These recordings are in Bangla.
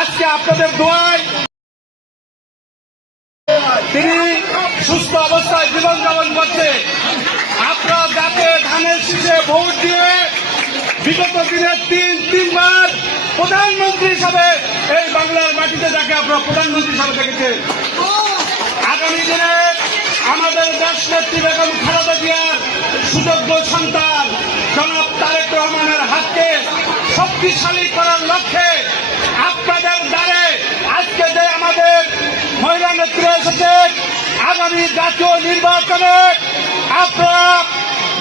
আজকে আপনাদের দোয়ায় তিনি সুস্থ অবস্থায় জীবনযাপন করছে। আপনারা যাতে ধানের শীষে ভোট দিয়ে বিগত দিনে তিনবার প্রধানমন্ত্রী হিসাবে এই বাংলার মাটিতে যাকে আপনারা প্রধানমন্ত্রী হিসাবে দেখেছেন, আগামী দিনে আমাদের দেশ নেত্রী বেগম খালেদা জিয়ার সুযোগ্য সন্তান জনাব তারেক রহমানের হাতকে শক্তিশালী করার লক্ষ্যে আপনাদের দ্বারে আজকে যে আমাদের মহিলা নেত্রী এসেছে, আগামী জাতীয় নির্বাচনে আপনারা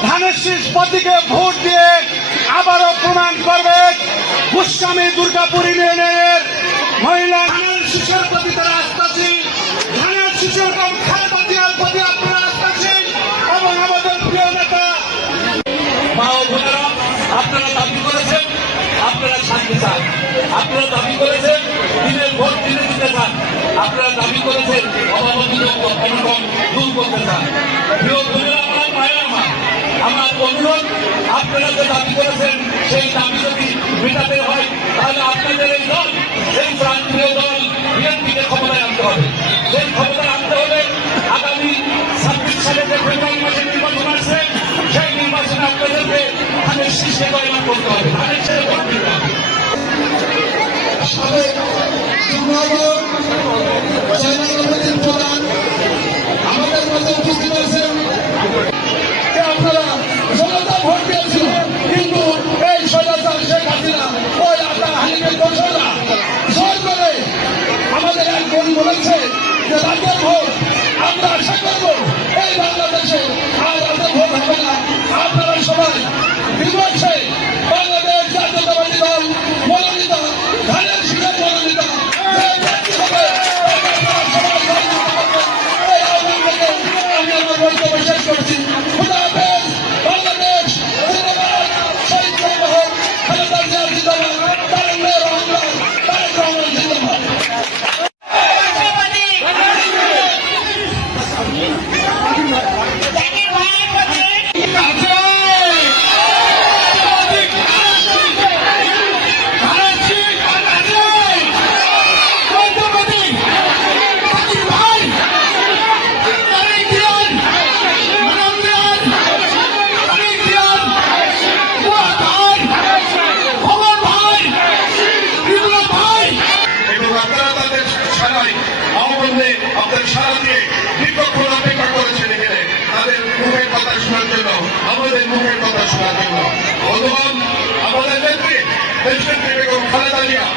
ধানের শীষ প্রতীকে ভোট দিয়ে আবারও প্রমাণ করবেন গোস্বামী দুর্গাপুর ইউনিয়নের মহিলা ধানের শীষের প্রতি তারা আস্থাশীল, ধানের শীষের খালেদা জিয়ার প্রতি আপনারা আস্থাশীল এবং আমাদের প্রিয় নেতা মা ও বোনেরা, আপনারা দাবি করেছেন আপনারা শান্তি চান, আপনারা দাবি করেছেন দিনের ভোট দিনে দিতে চান, আপনারা দাবি করেছেন অনটন দূর করতে চান। প্রিয় বোনেরা, আমার মায়ের আমার অনুরোধ, আপনারা যে দাবি করেছেন সেই দাবি যদি মেটাতে হয় তাহলে আপনাদের এই দল, এই প্রান্তীয় দল বিএনপিকে ক্ষমতায় আনতে হবে। সেই ক্ষমতায় আনতে হলে আগামী 26 সালে যে ফেব্রুয়ারি মাসে নির্বাচন আসছে, সেই নির্বাচনে আপনাদেরকে ধানের শীষে জয়লাভ করতে হবে, ধানের শীষে ভোট দিতে হবে। আমাদের মধ্যে উপস্থিত আছেন আপনারা জনতা ভোট দিয়েছিল, কিন্তু এই স্বৈরাচার শেখ হাসিনা ওই আটা হালিমের দোষরা জোর করে আমাদের এক বোন বলেছে যে রাতের ভোট আমরা আশা করবো এই বাংলাদেশে আর রাতের ভোট হবে না। আপনারা সবাই বিপক্ষে বাংলাদেশ জাতীয়তাবাদী দল মনোনীত ধানের শীষের মনোনীত আমি আমার বক্তব্য শেষ করছি। আপনার সারা দিয়ে দীর্ঘক্ষণ অপেক্ষা করেছেন এখানে তাদের মুখের কথা শোনার জন্য, আমাদের মুখের কথা শোনার জন্য। বন্ধুগণ, আমাদের নেত্রী বেগম খালেদা জিয়া